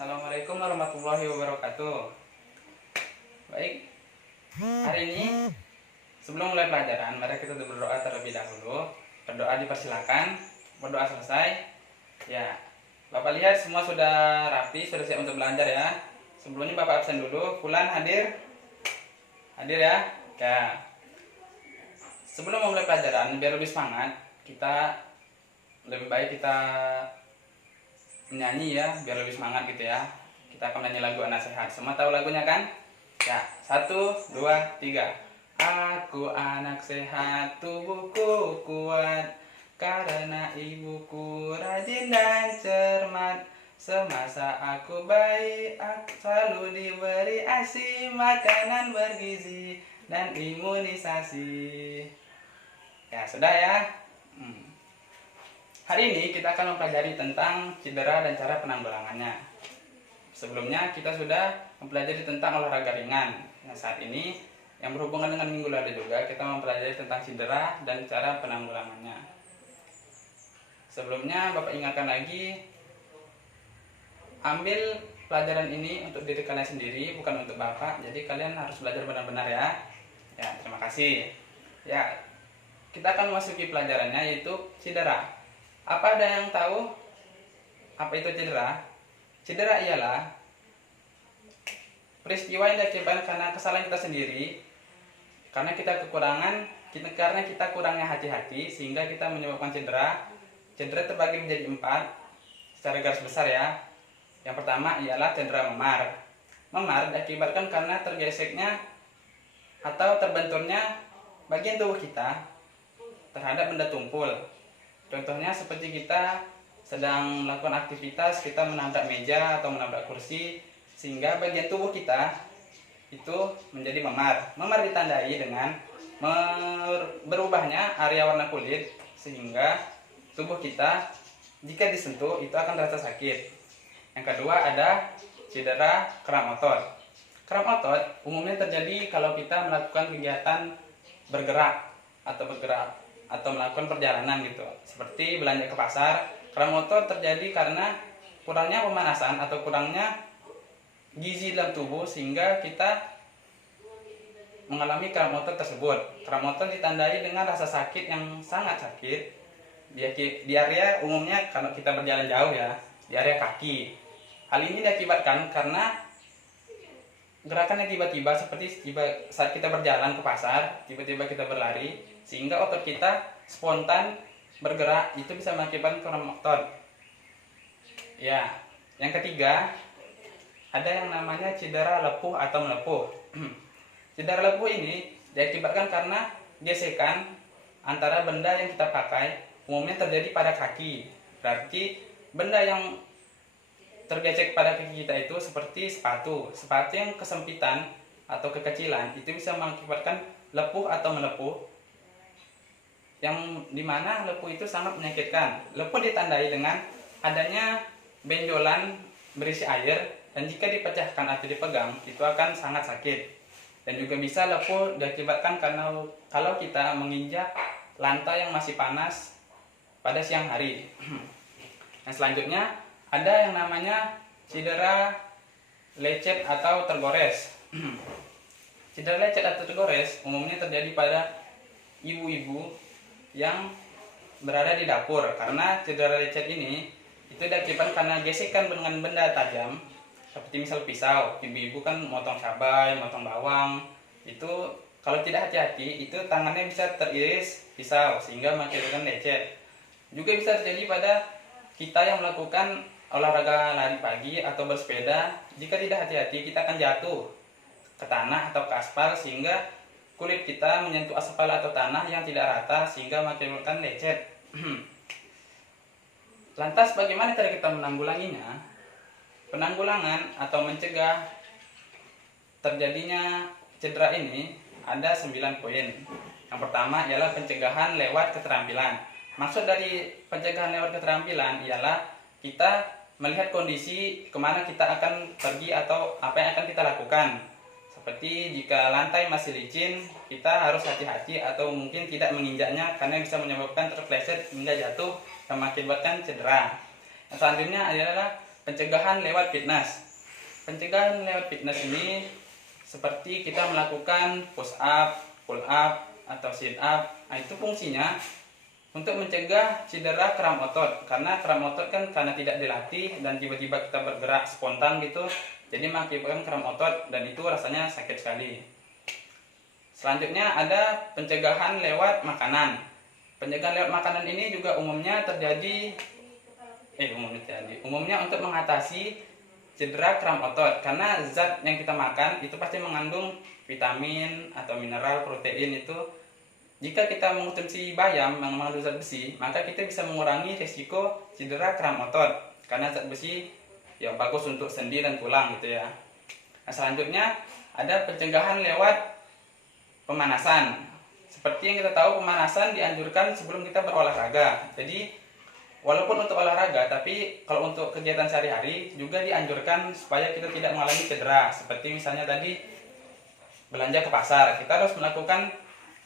Assalamualaikum warahmatullahi wabarakatuh. Baik, hari ini sebelum mulai pelajaran, mari kita berdoa terlebih dahulu. Berdoa dipersilakan, berdoa selesai. Ya, Bapak lihat semua sudah rapi, sudah siap untuk belajar ya. Sebelumnya Bapak absen dulu. Fulan hadir? Hadir ya? Ya. Sebelum memulai pelajaran, biar lebih semangat, lebih baik kita menyanyi ya, biar lebih semangat gitu ya. Kita akan menyanyi lagu Anak Sehat. Semua tahu lagunya kan? Ya, 1, 2, 3. Aku anak sehat, tubuhku kuat, karena ibuku rajin dan cermat. Semasa aku bayi, aku selalu diberi ASI, makanan bergizi dan imunisasi. Ya, sudah ya. Hari ini kita akan mempelajari tentang cedera dan cara penanggulangannya. Sebelumnya kita sudah mempelajari tentang olahraga ringan. Nah, saat ini yang berhubungan dengan minggu lalu juga kita mempelajari tentang cedera dan cara penanggulangannya. Sebelumnya Bapak ingatkan lagi, ambil pelajaran ini untuk diri kalian sendiri, bukan untuk Bapak. Jadi kalian harus belajar benar-benar ya. Ya, terima kasih. Ya, kita akan memasuki pelajarannya, yaitu cedera. Apa ada yang tahu apa itu cedera? Cedera ialah peristiwa yang diakibatkan karena kesalahan kita sendiri, karena kita kurangnya hati-hati sehingga kita menyebabkan cedera. Cedera terbagi menjadi 4 secara garis besar ya. Yang pertama ialah cedera memar. Memar diakibatkan karena tergeseknya atau terbenturnya bagian tubuh kita terhadap benda tumpul. Contohnya seperti kita sedang melakukan aktivitas, kita menabrak meja atau menabrak kursi, sehingga bagian tubuh kita itu menjadi memar. Memar ditandai dengan berubahnya area warna kulit, sehingga tubuh kita jika disentuh itu akan terasa sakit. Yang kedua ada cedera kram otot. Kram otot umumnya terjadi kalau kita melakukan kegiatan bergerak atau melakukan perjalanan gitu, seperti belanja ke pasar. Kram otot terjadi karena kurangnya pemanasan atau kurangnya gizi dalam tubuh, sehingga kita mengalami kram otot tersebut. Kram otot ditandai dengan rasa sakit yang sangat sakit di area, umumnya kalau kita berjalan jauh ya, di area kaki. Hal ini diakibatkan karena gerakan yang tiba-tiba, seperti saat kita berjalan ke pasar, tiba-tiba kita berlari, sehingga otot kita spontan bergerak, itu bisa mengakibatkan kram otot. Ya, yang ketiga ada yang namanya cedera lepuh atau melepuh. Cedera lepuh ini diakibatkan karena gesekan antara benda yang kita pakai, umumnya terjadi pada kaki. Berarti benda yang tergesek pada kaki kita itu seperti sepatu yang kesempitan atau kekecilan, itu bisa mengakibatkan lepuh atau melepuh, yang dimana lepuh itu sangat menyakitkan. Lepuh ditandai dengan adanya benjolan berisi air, dan jika dipecahkan atau dipegang itu akan sangat sakit. Dan juga bisa lepuh diakibatkan karena kalau kita menginjak lantai yang masih panas pada siang hari. Yang selanjutnya ada yang namanya cedera lecet atau tergores. Cedera lecet atau tergores umumnya terjadi pada ibu-ibu yang berada di dapur, karena cedera lecet ini itu diakibatkan karena gesekan dengan benda tajam, seperti misal pisau. Ibu-ibu kan motong cabai, motong bawang, itu kalau tidak hati-hati itu tangannya bisa teriris pisau sehingga mengakibatkan lecet. Juga bisa terjadi pada kita yang melakukan olahraga lari pagi atau bersepeda. Jika tidak hati-hati kita akan jatuh ke tanah atau ke aspal, sehingga kulit kita menyentuh aspal atau tanah yang tidak rata, sehingga mengakibatkan lecet. Lantas bagaimana cara kita menanggulanginya? Penanggulangan atau mencegah terjadinya cedera ini ada 9 poin. Yang pertama ialah pencegahan lewat keterampilan. Maksud dari pencegahan lewat keterampilan ialah kita melihat kondisi kemana kita akan pergi atau apa yang akan kita lakukan. Seperti jika lantai masih licin, kita harus hati-hati atau mungkin tidak menginjaknya, karena bisa menyebabkan terpleset hingga jatuh dan mengakibatkan cedera. Yang selanjutnya adalah pencegahan lewat fitness. Pencegahan lewat fitness ini seperti kita melakukan push up, pull up, atau sit up. Nah, itu fungsinya untuk mencegah cedera kram otot, karena kram otot kan karena tidak dilatih dan tiba-tiba kita bergerak spontan gitu, jadi mengakibatkan kram otot dan itu rasanya sakit sekali. Selanjutnya ada pencegahan lewat makanan. Pencegahan lewat makanan ini juga umumnya untuk mengatasi cedera kram otot, karena zat yang kita makan itu pasti mengandung vitamin atau mineral, protein. Itu jika kita mengonsumsi bayam yang mengandung zat besi, maka kita bisa mengurangi risiko cedera kram otot, karena zat besi yang bagus untuk sendi dan tulang gitu ya. Nah, selanjutnya ada pencegahan lewat pemanasan. Seperti yang kita tahu, pemanasan dianjurkan sebelum kita berolahraga. Jadi walaupun untuk olahraga, tapi kalau untuk kegiatan sehari-hari juga dianjurkan supaya kita tidak mengalami cedera. Seperti misalnya tadi belanja ke pasar, kita harus melakukan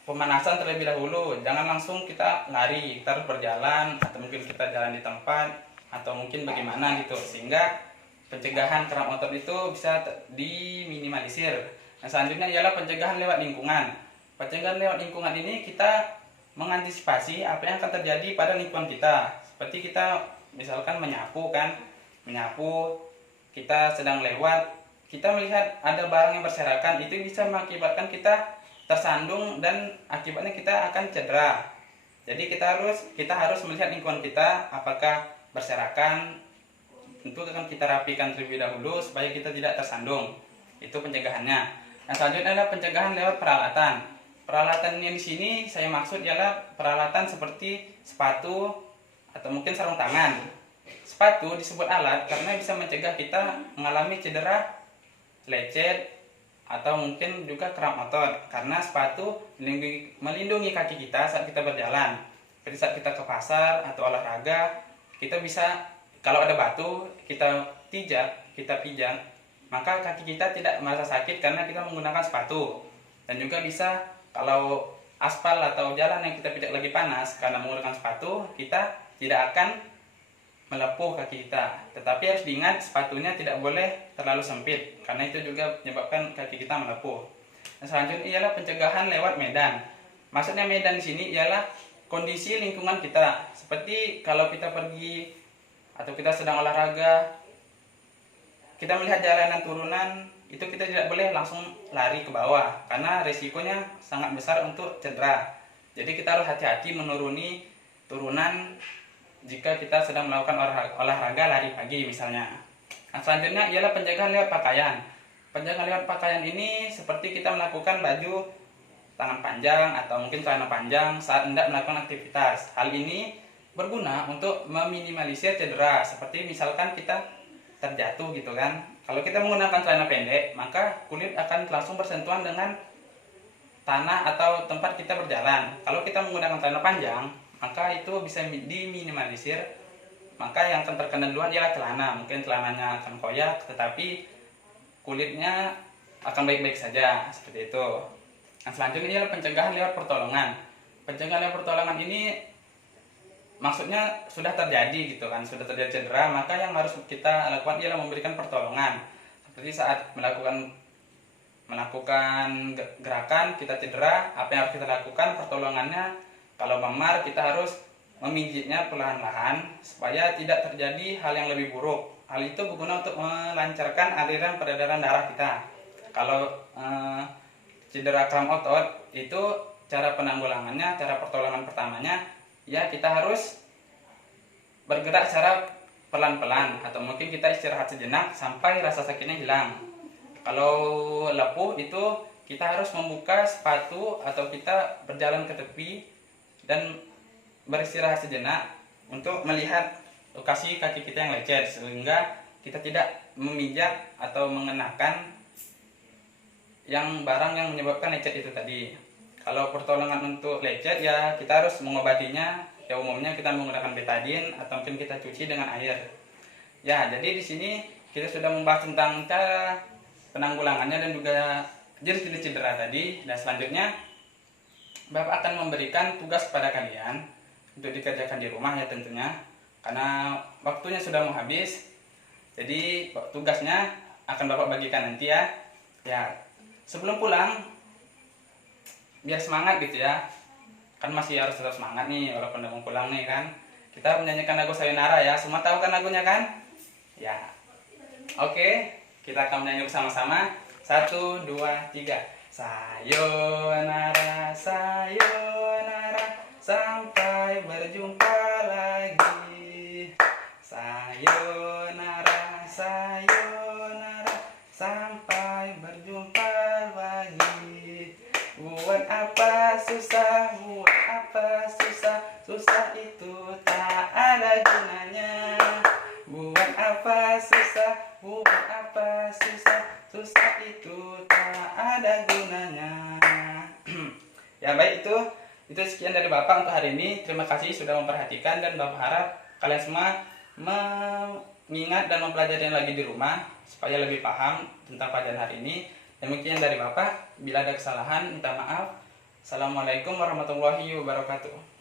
pemanasan terlebih dahulu. Jangan langsung kita lari, kita harus berjalan, atau mungkin kita jalan di tempat, atau mungkin bagaimana gitu, sehingga pencegahan kram otot itu bisa diminimalisir. Nah, selanjutnya ialah pencegahan lewat lingkungan. Pencegahan lewat lingkungan ini kita mengantisipasi apa yang akan terjadi pada lingkungan kita. Seperti kita misalkan menyapu, kita sedang lewat, kita melihat ada barang yang berserakan, itu bisa mengakibatkan kita tersandung dan akibatnya kita akan cedera. Jadi kita harus melihat lingkungan kita apakah berserakan, tentu akan kita rapikan terlebih dahulu supaya kita tidak tersandung. Itu pencegahannya. Nah, selanjutnya adalah pencegahan lewat peralatan. Peralatan yang di sini saya maksud ialah peralatan seperti sepatu atau mungkin sarung tangan. Sepatu disebut alat karena bisa mencegah kita mengalami cedera, lecet, atau mungkin juga kram otot, karena sepatu melindungi kaki kita saat kita berjalan. Seperti saat kita ke pasar atau olahraga, kita bisa, kalau ada batu kita pijak, maka kaki kita tidak merasa sakit karena kita menggunakan sepatu. Dan juga bisa kalau aspal atau jalan yang kita pijak lagi panas, karena menggunakan sepatu kita tidak akan melepuh kaki kita. Tetapi harus diingat, sepatunya tidak boleh terlalu sempit, karena itu juga menyebabkan kaki kita melepuh. Nah, selanjutnya ialah pencegahan lewat medan. Maksudnya medan di sini ialah kondisi lingkungan kita. Seperti kalau kita pergi atau kita sedang olahraga, kita melihat jalanan turunan, itu kita tidak boleh langsung lari ke bawah, karena resikonya sangat besar untuk cedera. Jadi kita harus hati-hati menuruni turunan jika kita sedang melakukan olahraga lari pagi misalnya. Nah, selanjutnya ialah pencegahan lewat pakaian. Pencegahan lewat pakaian ini seperti kita melakukan baju tangan panjang atau mungkin celana panjang saat hendak melakukan aktivitas. Hal ini berguna untuk meminimalisir cedera, seperti misalkan kita terjatuh gitu kan. Kalau kita menggunakan celana pendek, maka kulit akan langsung bersentuhan dengan tanah atau tempat kita berjalan. Kalau kita menggunakan celana panjang, maka itu bisa diminimalisir. Maka yang akan terkena duluan ialah celana. Mungkin celananya akan koyak, tetapi kulitnya akan baik-baik saja, seperti itu. Nah, selanjutnya adalah pencegahan lewat pertolongan. Pencegahan lewat pertolongan ini maksudnya sudah terjadi gitu kan, sudah terjadi cedera, maka yang harus kita lakukan ialah memberikan pertolongan. Seperti saat melakukan gerakan kita cedera, apa yang harus kita lakukan pertolongannya. Kalau memar, kita harus memijitnya perlahan-lahan supaya tidak terjadi hal yang lebih buruk. Hal itu berguna untuk melancarkan aliran peredaran darah kita. Kalau cedera kram otot, itu cara penanggulangannya, cara pertolongan pertamanya, ya kita harus bergerak secara pelan-pelan, atau mungkin kita istirahat sejenak sampai rasa sakitnya hilang. Kalau lepuh itu kita harus membuka sepatu atau kita berjalan ke tepi dan beristirahat sejenak untuk melihat lokasi kaki kita yang lecet, sehingga kita tidak memijak atau mengenakan yang barang yang menyebabkan lecet itu tadi. Kalau pertolongan untuk lecet, ya kita harus mengobatinya. Ya umumnya kita menggunakan betadine atau mungkin kita cuci dengan air. Ya, jadi di sini kita sudah membahas tentang cara penanggulangannya dan juga jenis-jenis cedera tadi. Dan selanjutnya Bapak akan memberikan tugas kepada kalian untuk dikerjakan di rumah ya tentunya, karena waktunya sudah mau habis. Jadi tugasnya akan Bapak bagikan nanti ya. Ya, sebelum pulang biar semangat gitu ya. Kan masih harus tetap semangat nih walaupun udah mau pulang nih kan. Kita menyanyikan lagu Sayonara ya. Semua tahu kan lagunya kan? Ya. Oke, kita akan menyanyi bersama-sama. 1, 2, 3. Sayonara, sayonara, sampai berjumpa lagi. Sayonara, sayonara, sampai berjumpa lagi. Buat apa susah, buat apa susah, susah itu tak ada gunanya. Buat apa susah, buat apa susah, susah itu tak ada gunanya. Ya baik, itu sekian dari Bapak untuk hari ini. Terima kasih sudah memperhatikan, dan Bapak harap kalian semua mengingat dan mempelajari lagi di rumah supaya lebih paham tentang pelajaran hari ini. Demikian dari Bapak. Bila ada kesalahan minta maaf. Assalamualaikum warahmatullahi wabarakatuh.